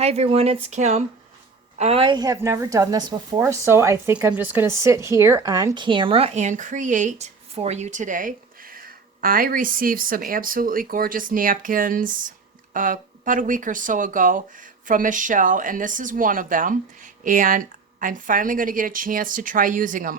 Hi everyone, it's Kim. I have never done this before, so I think I'm just going to sit here on camera and create for you today. I received some absolutely gorgeous napkins about a week or so ago from Michelle, and this is one of them. And I'm finally going to get a chance to try using them.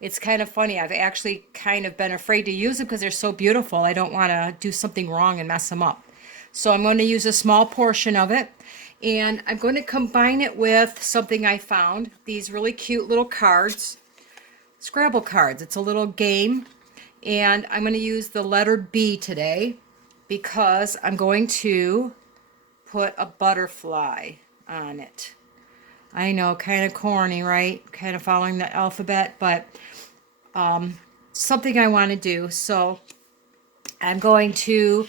It's kind of funny. I've actually kind of been afraid to use them because they're so beautiful. I don't want to do something wrong and mess them up. So I'm going to use a small portion of it. And I'm going to combine it with something I found. These really cute little cards. Scrabble cards. It's a little game. And I'm going to use the letter B today because I'm going to put a butterfly on it. I know, kind of corny, right? Kind of following the alphabet, but something I want to do. So I'm going to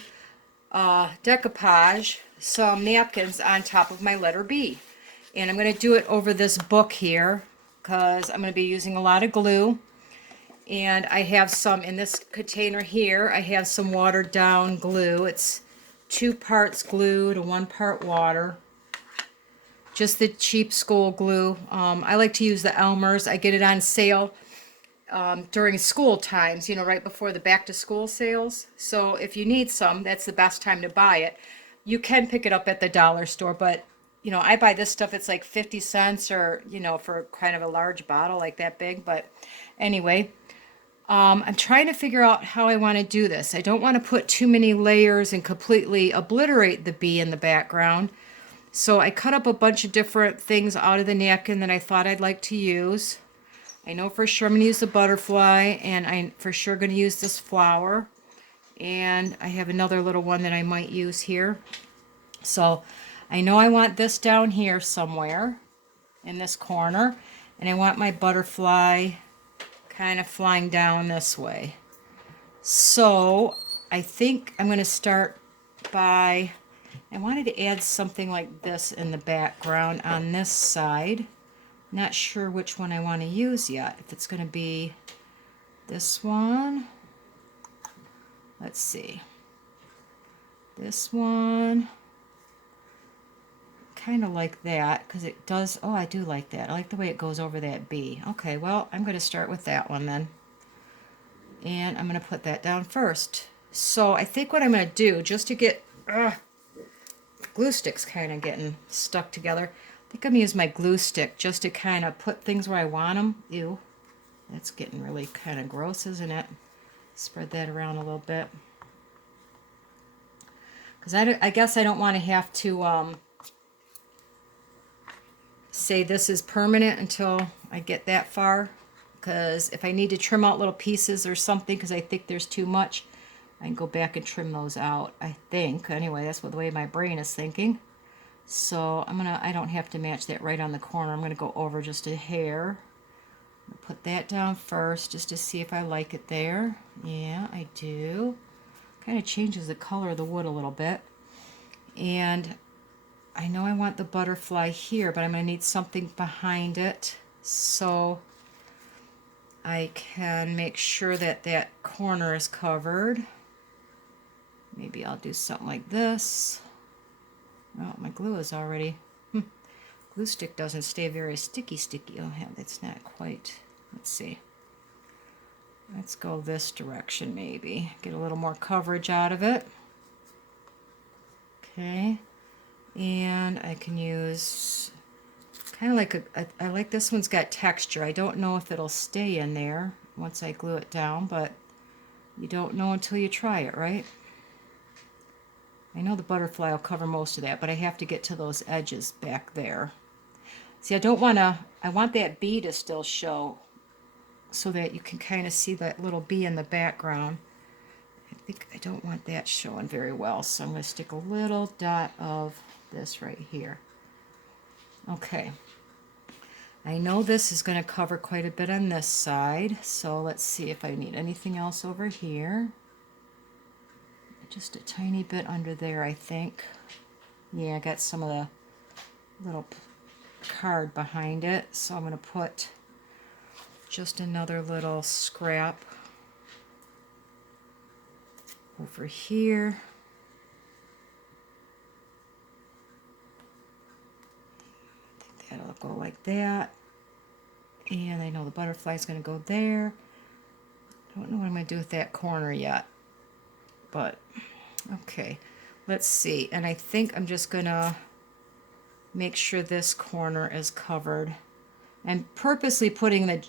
decoupage some napkins on top of my letter B. And I'm going to do it over this book here because I'm going to be using a lot of glue. And I have some in this container here. I have some watered down glue. It's 2 parts glue to 1 part water. Just the cheap school glue. I like to use the Elmer's. I get it on sale during school times, right before the back to school sales. So if you need some, that's the best time to buy it. You can pick it up at the dollar store, but I buy this stuff, it's like 50 cents or, for kind of a large bottle like that big. But anyway, I'm trying to figure out how I want to do this. I don't want to put too many layers and completely obliterate the bee in the background. So I cut up a bunch of different things out of the napkin that I thought I'd like to use. I know for sure I'm going to use the butterfly, and I'm for sure going to use this flower. And I have another little one that I might use here. So I know I want this down here somewhere in this corner. And I want my butterfly kind of flying down this way. So I think I'm going to start by, I wanted to add something like this in the background on this side. Not sure which one I want to use yet. If it's going to be this one. Let's see. This one. Kind of like that because it does, oh, I do like that. I like the way it goes over that B. Okay, well, I'm going to start with that one then. And I'm going to put that down first. So I think what I'm going to do, just to get, glue stick's kind of getting stuck together. I think I'm going to use my glue stick just to kind of put things where I want them. Ew, that's getting really kind of gross, isn't it? Spread that around a little bit. Because I guess I don't want to have to say this is permanent until I get that far. Because if I need to trim out little pieces or something because I think there's too much, I can go back and trim those out, I think. Anyway, that's what the way my brain is thinking. So I don't have to match that right on the corner. I'm gonna go over just a hair. Put that down first just to see if I like it there. Yeah, I do. Kind of changes the color of the wood a little bit. And I know I want the butterfly here, but I'm gonna need something behind it so I can make sure that that corner is covered. Maybe I'll do something like this. Oh, my glue is already... Glue stick doesn't stay very sticky. Oh, yeah, it's not quite. Let's see. Let's go this direction maybe. Get a little more coverage out of it. Okay. And I can use kind of like I like this one's got texture. I don't know if it'll stay in there once I glue it down, but you don't know until you try it, right? I know the butterfly will cover most of that, but I have to get to those edges back there. See, I want that bee to still show so that you can kind of see that little bee in the background. I don't want that showing very well, so I'm going to stick a little dot of this right here. Okay. I know this is going to cover quite a bit on this side, so let's see if I need anything else over here. Just a tiny bit under there, I think. Yeah, I got some of the little card behind it, so I'm going to put just another little scrap over here. I'll go like that. And I know the butterfly's going to go there. I don't know what I'm going to do with that corner yet. But, okay. Let's see. And I think I'm just going to make sure this corner is covered. I'm purposely putting the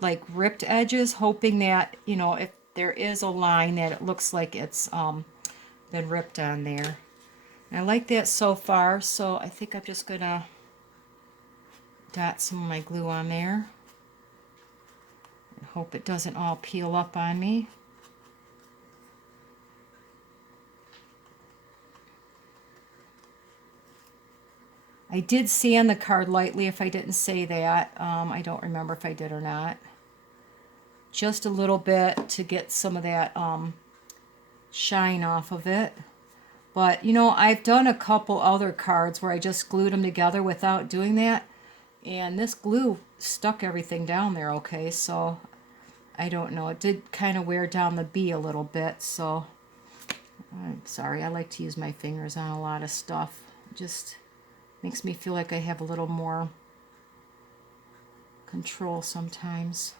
like ripped edges, hoping that, you know, if there is a line that it looks like it's been ripped on there. And I like that so far, so I think I'm just going to dot some of my glue on there. Hope it doesn't all peel up on me. I did sand the card lightly if I didn't say that. I don't remember if I did or not. Just a little bit to get some of that shine off of it. But, you know, I've done a couple other cards where I just glued them together without doing that. And this glue stuck everything down there okay, so I don't know. It did kind of wear down the B a little bit, so I'm sorry. I like to use my fingers on a lot of stuff. It just makes me feel like I have a little more control sometimes.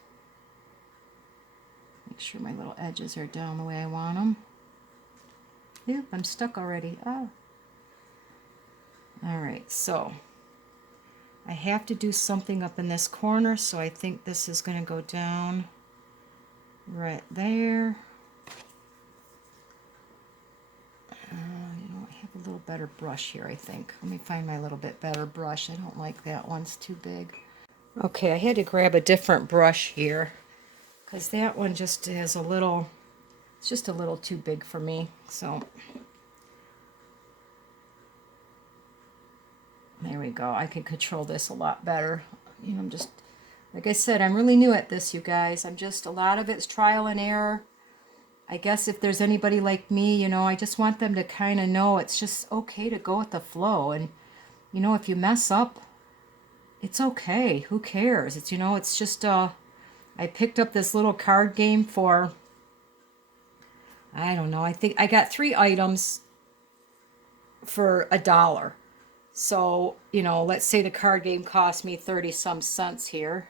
Make sure my little edges are down the way I want them. Oop, I'm stuck already. Oh. Alright, so I have to do something up in this corner, so I think this is going to go down right there. You know, I have a little better brush here, I think. Let me find my little bit better brush. I don't like that one's too big. Okay, I had to grab a different brush here because that one just has a little, it's just a little too big for me. So there we go. I can control this a lot better. You know, I'm just, like I said, I'm really new at this, you guys. I'm just, a lot of it's trial and error. I guess if there's anybody like me, you know, I just want them to kind of know it's just okay to go with the flow. And, you know, if you mess up, it's okay. Who cares? It's, you know, it's just, I picked up this little card game for, I don't know, I think I got 3 items for $1. So, you know, let's say the card game cost me 30 some cents here.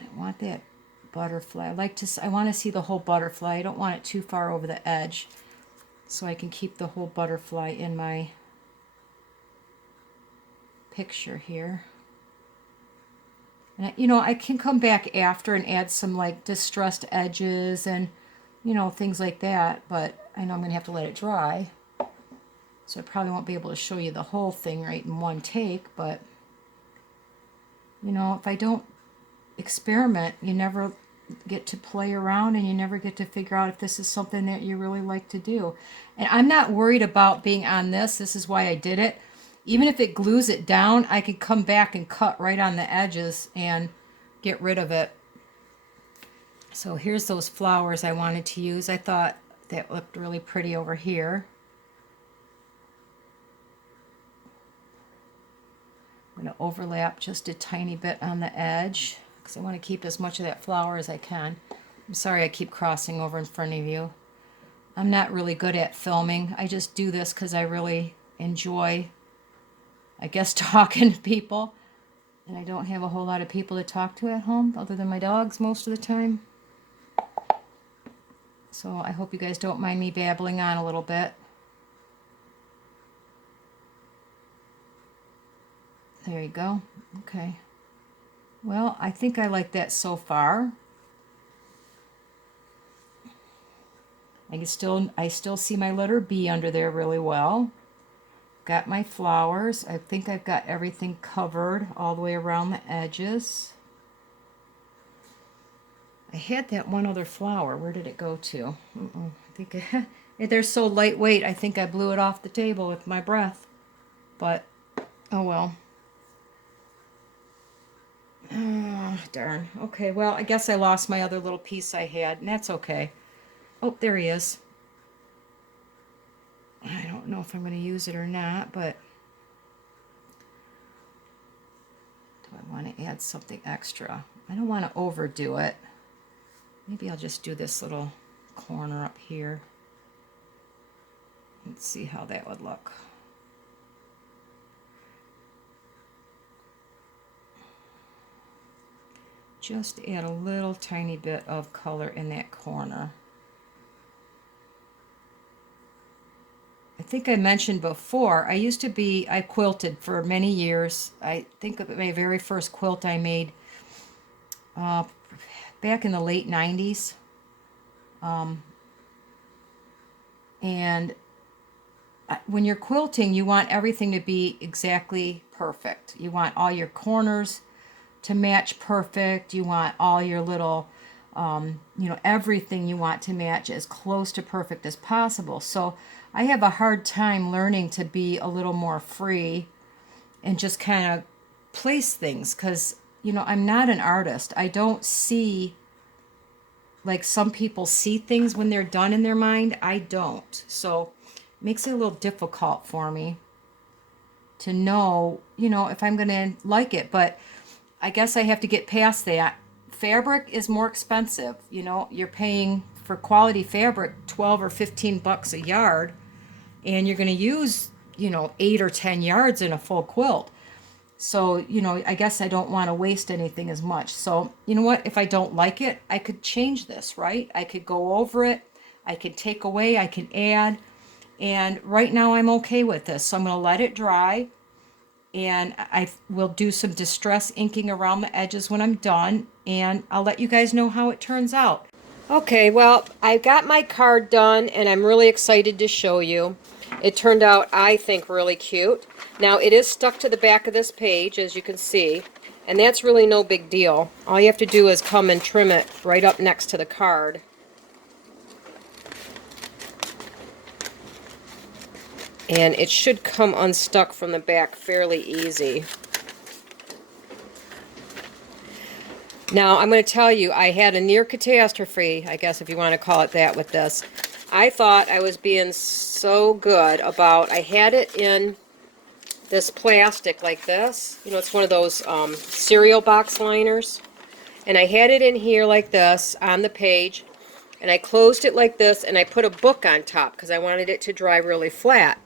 I want that butterfly. I want to see the whole butterfly. I don't want it too far over the edge, so I can keep the whole butterfly in my picture here. And you know, I can come back after and add some like distressed edges and, you know, things like that, but I know I'm going to have to let it dry. So I probably won't be able to show you the whole thing right in one take, but you know, if I don't experiment, you never get to play around and you never get to figure out if this is something that you really like to do. And I'm not worried about being on this. This is why I did it. Even if it glues it down, I could come back and cut right on the edges and get rid of it. So here's those flowers I wanted to use. I thought that looked really pretty over here. I'm going to overlap just a tiny bit on the edge because I want to keep as much of that flower as I can. I'm sorry I keep crossing over in front of you. I'm not really good at filming. I just do this because I really enjoy, I guess, talking to people. And I don't have a whole lot of people to talk to at home other than my dogs most of the time. So I hope you guys don't mind me babbling on a little bit. There you go. Okay. Well, I think I like that so far. I still see my letter B under there really well. Got my flowers. I think I've got everything covered all the way around the edges. I had that one other flower. Where did it go to? I think they're so lightweight. I think I blew it off the table with my breath. But oh well. Oh, darn. Okay, well, I guess I lost my other little piece I had, and that's okay. Oh, there he is. I don't know if I'm going to use it or not, but do I want to add something extra? I don't want to overdo it. Maybe I'll just do this little corner up here. Let's see how that would look. just add a little tiny bit of color in that corner. I think I mentioned before, I quilted for many years. I think of my very first quilt I made uh, back in the late 90s. And when you're quilting, you want everything to be exactly perfect. You want all your corners to match perfect. You want all your little, everything you want to match as close to perfect as possible. So I have a hard time learning to be a little more free and just kind of place things because, I'm not an artist. I don't see like some people see things when they're done in their mind. I don't. So it makes it a little difficult for me to know, if I'm going to like it. But I guess I have to get past that. Fabric is more expensive. You're paying for quality fabric 12 or 15 bucks a yard, and you're going to use, 8 or 10 yards in a full quilt. So, I guess I don't want to waste anything as much. So, you know what? If I don't like it, I could change this, right? I could go over it. I could take away. I can add. And right now I'm okay with this. So I'm going to let it dry. And I will do some distress inking around the edges when I'm done. And I'll let you guys know how it turns out. Okay, well, I got my card done and I'm really excited to show you. It turned out, I think, really cute. Now, it is stuck to the back of this page, as you can see, and that's really no big deal. All you have to do is come and trim it right up next to the card. And it should come unstuck from the back fairly easy. Now, I'm going to tell you, I had a near catastrophe, I guess if you want to call it that, with this. I thought I was being so good about, I had it in this plastic like this. It's one of those cereal box liners. And I had it in here like this on the page. And I closed it like this, and I put a book on top because I wanted it to dry really flat.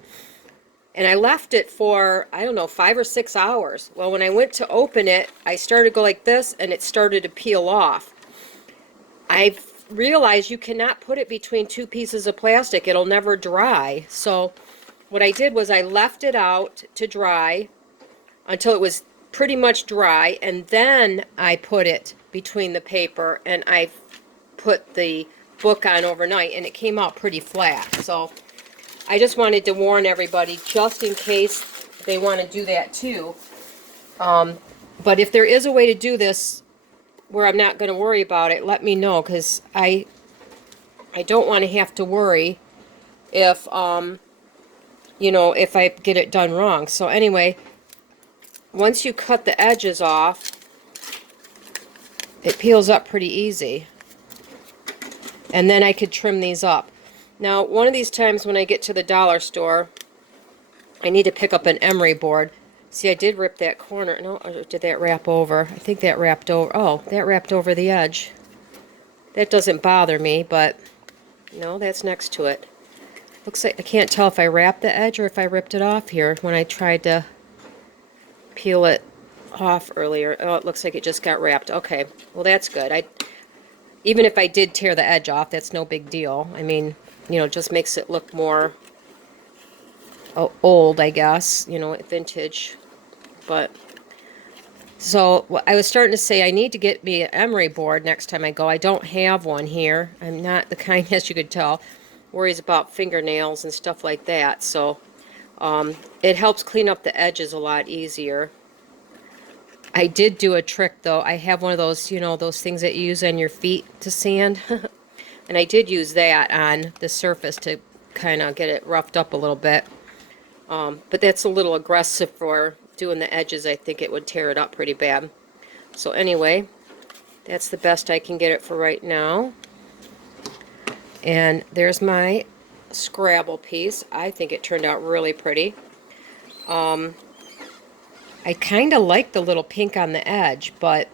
And I left it for, I don't know, 5 or 6 hours. Well, when I went to open it, I started to go like this, and it started to peel off. I realized you cannot put it between two pieces of plastic. It'll never dry. So what I did was I left it out to dry until it was pretty much dry, and then I put it between the paper, and I put the book on overnight, and it came out pretty flat. So I just wanted to warn everybody, just in case they want to do that too. But if there is a way to do this where I'm not going to worry about it, let me know, because I don't want to have to worry if if I get it done wrong. So anyway, once you cut the edges off, it peels up pretty easy. And then I could trim these up. Now, one of these times when I get to the dollar store, I need to pick up an emery board. See, I did rip that corner. No, or did that wrap over? I think that wrapped over. Oh, that wrapped over the edge. That doesn't bother me, but no, that's next to it. Looks like I can't tell if I wrapped the edge or if I ripped it off here when I tried to peel it off earlier. Oh, it looks like it just got wrapped. Okay, well, that's good. Even if I did tear the edge off, that's no big deal. I mean, it just makes it look more old, I guess, vintage. But so I was starting to say I need to get me an emery board next time I go. I don't have one here. I'm not the kind, as you could tell, worries about fingernails and stuff like that. So it helps clean up the edges a lot easier. I did do a trick, though. I have one of those, those things that you use on your feet to sand. And I did use that on the surface to kind of get it roughed up a little bit. But that's a little aggressive for doing the edges. I think it would tear it up pretty bad. So anyway, that's the best I can get it for right now. And there's my Scrabble piece. I think it turned out really pretty. I kind of like the little pink on the edge, but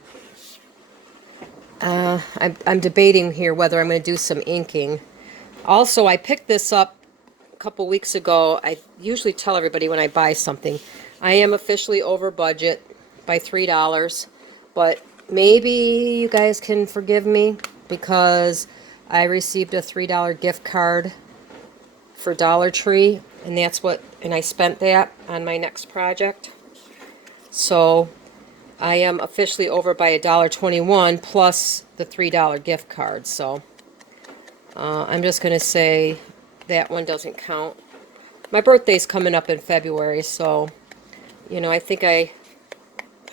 I'm debating here whether I'm going to do some inking. Also, I picked this up a couple weeks ago. I usually tell everybody when I buy something, I am officially over budget by $3, but maybe you guys can forgive me because I received a $3 gift card for Dollar Tree, and and I spent that on my next project. So I am officially over by $1.21 plus the $3 gift card. So I'm just going to say that one doesn't count. My birthday's coming up in February, so, you know, I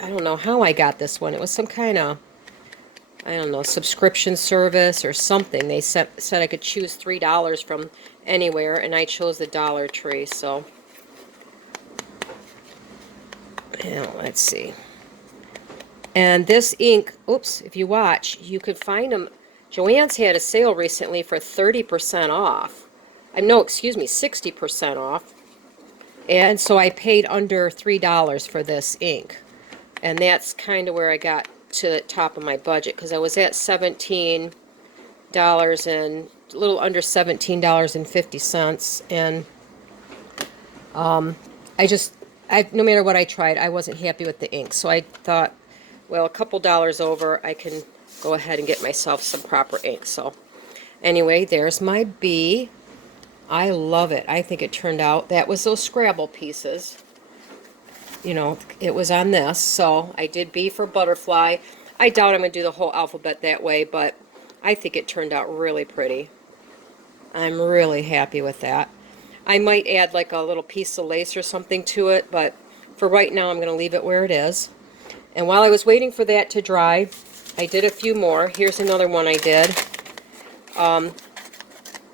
don't know how I got this one. It was some kind of, I don't know, subscription service or something. They said I could choose $3 from anywhere, and I chose the Dollar Tree, so. Now, let's see. And this ink, oops, if you watch, you could find them. Joann's had a sale recently for 30% off. No, excuse me, 60% off. And so I paid under $3 for this ink. And that's kind of where I got to the top of my budget, because I was at $17 and a little under $17.50. And no matter what I tried, I wasn't happy with the ink. So I thought, well, a couple dollars over, I can go ahead and get myself some proper ink. So anyway, there's my B. I love it. I think it turned out, that was those Scrabble pieces. You know, it was on this. So I did B for butterfly. I doubt I'm going to do the whole alphabet that way, but I think it turned out really pretty. I'm really happy with that. I might add like a little piece of lace or something to it, but for right now I'm going to leave it where it is. And while I was waiting for that to dry, I did a few more. Here's another one I did.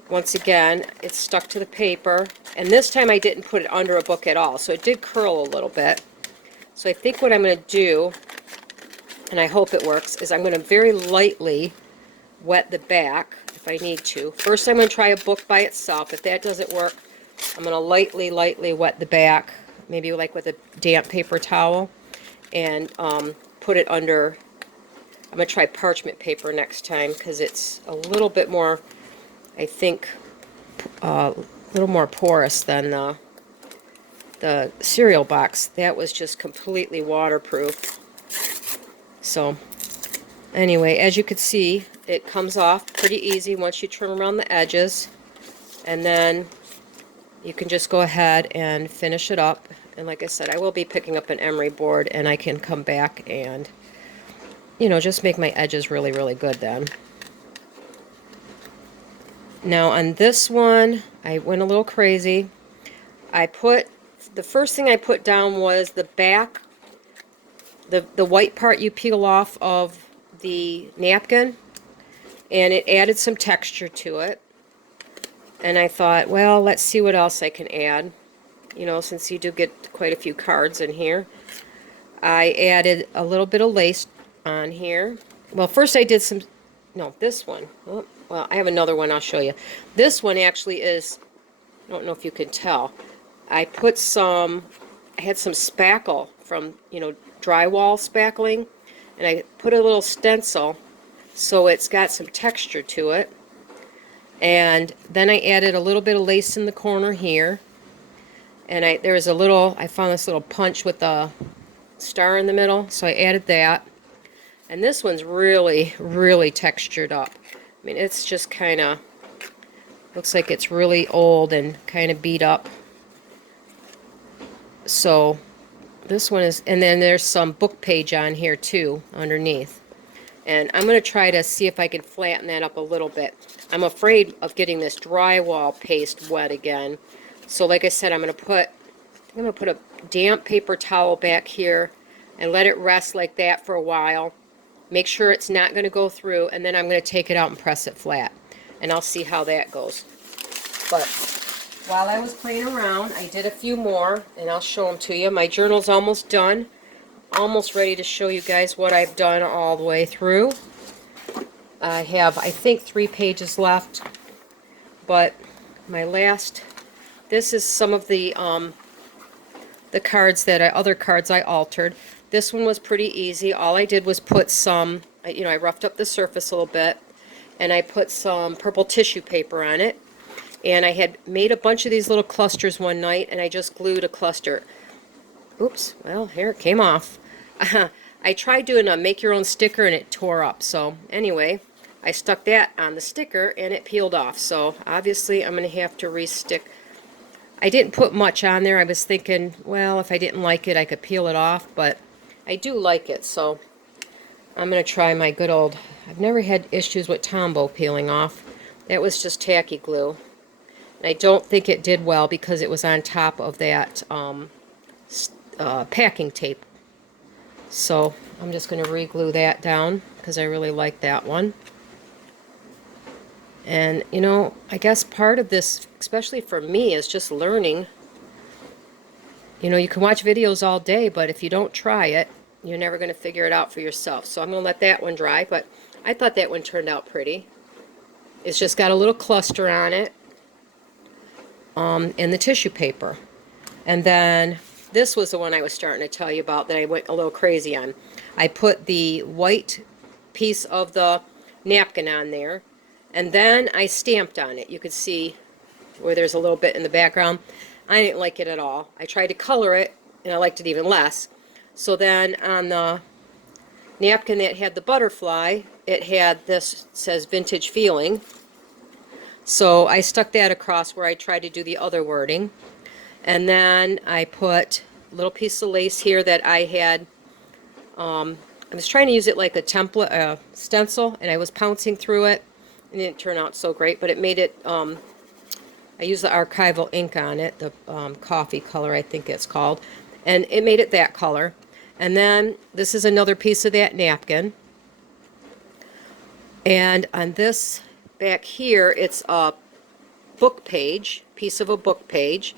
Once again, it's stuck to the paper. And this time I didn't put it under a book at all, so it did curl a little bit. So I think what I'm going to do, and I hope it works, is I'm going to very lightly wet the back if I need to. First I'm going to try a book by itself. If that doesn't work, I'm going to lightly wet the back, maybe like with a damp paper towel, and put it under. I'm going to try parchment paper next time because it's a little bit more, I think, a little more porous than the cereal box. That was just completely waterproof. So anyway, as you can see, it comes off pretty easy once you trim around the edges, and then you can just go ahead and finish it up. And like I said, I will be picking up an emery board, and I can come back and, you know, just make my edges really, really good then. Now on this one, I went a little crazy. The first thing I put down was the back, the white part you peel off of the napkin, and it added some texture to it. And I thought, well, let's see what else I can add. You know, since you do get quite a few cards in here. I added a little bit of lace on here. Well, first I did some, no, this one. Oh, well, I have another one I'll show you. This one actually is, I don't know if you can tell. I had some spackle from, you know, drywall spackling, and I put a little stencil so it's got some texture to it. And then I added a little bit of lace in the corner here. And I found this little punch with a star in the middle, so I added that. And this one's really, really textured up. I mean, it's just kind of, looks like it's really old and kind of beat up. So this one is, and then there's some book page on here too, underneath. And I'm going to try to see if I can flatten that up a little bit. I'm afraid of getting this drywall paste wet again. So like I said, I'm going to put a damp paper towel back here and let it rest like that for a while. Make sure it's not going to go through, and then I'm going to take it out and press it flat. And I'll see how that goes. But while I was playing around, I did a few more, and I'll show them to you. My journal's almost done. Almost ready to show you guys what I've done all the way through. I have, I think, 3 pages left. But my last, this is some of the cards other cards I altered. This one was pretty easy. All I did was put some, you know, I roughed up the surface a little bit, and I put some purple tissue paper on it. And I had made a bunch of these little clusters one night, and I just glued a cluster. Oops, well, here it came off. I tried doing a make your own sticker and it tore up. So anyway, I stuck that on the sticker and it peeled off. So obviously I'm going to have to re-stick. I didn't put much on there. I was thinking, well, if I didn't like it, I could peel it off, but I do like it. So I'm going to try my good old, I've never had issues with Tombow peeling off. That was just tacky glue. And I don't think it did well because it was on top of that packing tape. So I'm just going to re-glue that down because I really like that one. And, you know, I guess part of this, especially for me, is just learning. You know, you can watch videos all day, but if you don't try it, you're never going to figure it out for yourself. So I'm going to let that one dry, but I thought that one turned out pretty. It's just got a little cluster on it in the tissue paper. And then this was the one I was starting to tell you about that I went a little crazy on. I put the white piece of the napkin on there, and then I stamped on it. You could see where there's a little bit in the background. I didn't like it at all. I tried to color it, and I liked it even less. So then on the napkin that had the butterfly, it had this, says Vintage Feeling. So I stuck that across where I tried to do the other wording. And then I put a little piece of lace here that I had, I was trying to use it like a template, stencil, and I was pouncing through it. It didn't turn out so great, but it made it, I used the archival ink on it, the coffee color I think it's called, and it made it that color. And then this is another piece of that napkin. And on this back here, it's a book page, piece of a book page.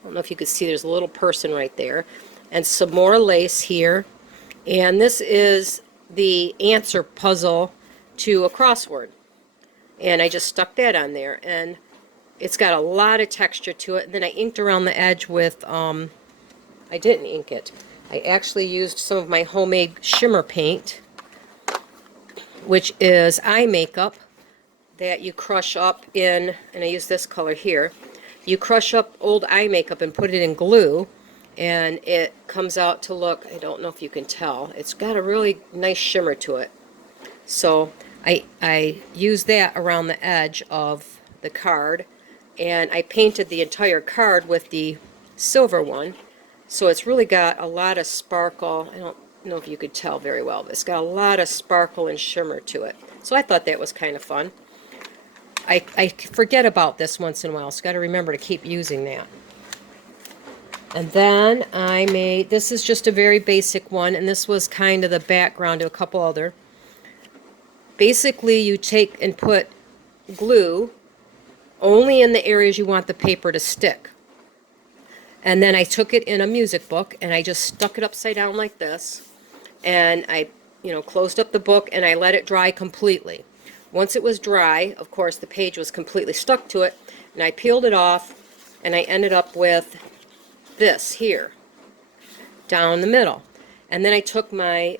I don't know if you could see, there's a little person right there. And some more lace here. And this is the answer puzzle to a crossword. And I just stuck that on there. And it's got a lot of texture to it. And then I inked around the edge with, I didn't ink it. I actually used some of my homemade shimmer paint, which is eye makeup that you crush up in, and I use this color here. You crush up old eye makeup and put it in glue, and it comes out to look, I don't know if you can tell, it's got a really nice shimmer to it. So I used that around the edge of the card, and I painted the entire card with the silver one. So it's really got a lot of sparkle. I don't know if you could tell very well, but it's got a lot of sparkle and shimmer to it. So I thought that was kind of fun. I forget about this once in a while, so got to remember to keep using that. And then I made, this is just a very basic one, and this was kind of the background to a couple other. Basically, you take and put glue only in the areas you want the paper to stick. And then I took it in a music book and I just stuck it upside down like this. And I, closed up the book and I let it dry completely. Once it was dry, of course, the page was completely stuck to it. And I peeled it off and I ended up with this here, down the middle. And then I took my,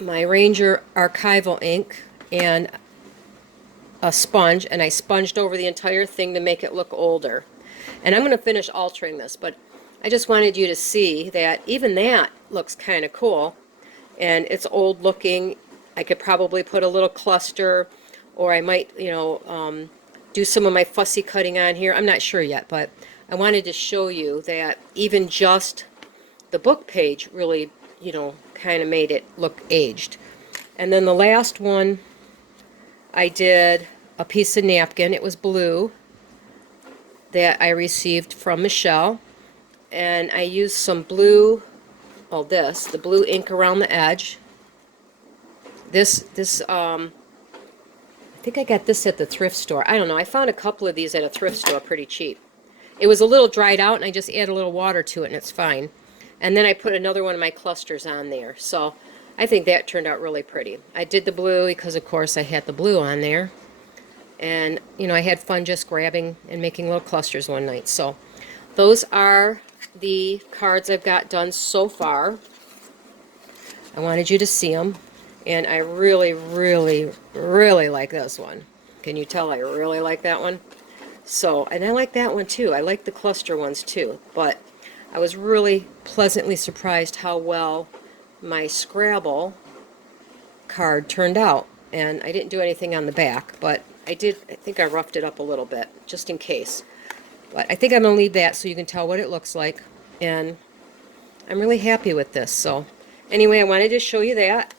my Ranger archival ink and a sponge, and I sponged over the entire thing to make it look older. And I'm going to finish altering this, but I just wanted you to see that even that looks kind of cool. And it's old looking. I could probably put a little cluster, or I might, do some of my fussy cutting on here. I'm not sure yet, but I wanted to show you that even just the book page really, kind of made it look aged. And then the last one, I did a piece of napkin. It was blue that I received from Michelle, and I used some blue, the blue ink around the edge. I think I got this at the thrift store. I don't know. I found a couple of these at a thrift store pretty cheap. It was a little dried out, and I just add a little water to it, and it's fine. And then I put another one of my clusters on there. So I think that turned out really pretty. I did the blue because, of course, I had the blue on there. And, I had fun just grabbing and making little clusters one night. So those are the cards I've got done so far. I wanted you to see them. And I really, really, really like this one. Can you tell I really like that one? So, and I like that one too. I like the cluster ones too. But I was really pleasantly surprised how well my Scrabble card turned out. And I didn't do anything on the back, but I think I roughed it up a little bit, just in case. But I think I'm going to leave that so you can tell what it looks like. And I'm really happy with this. So anyway, I wanted to show you that.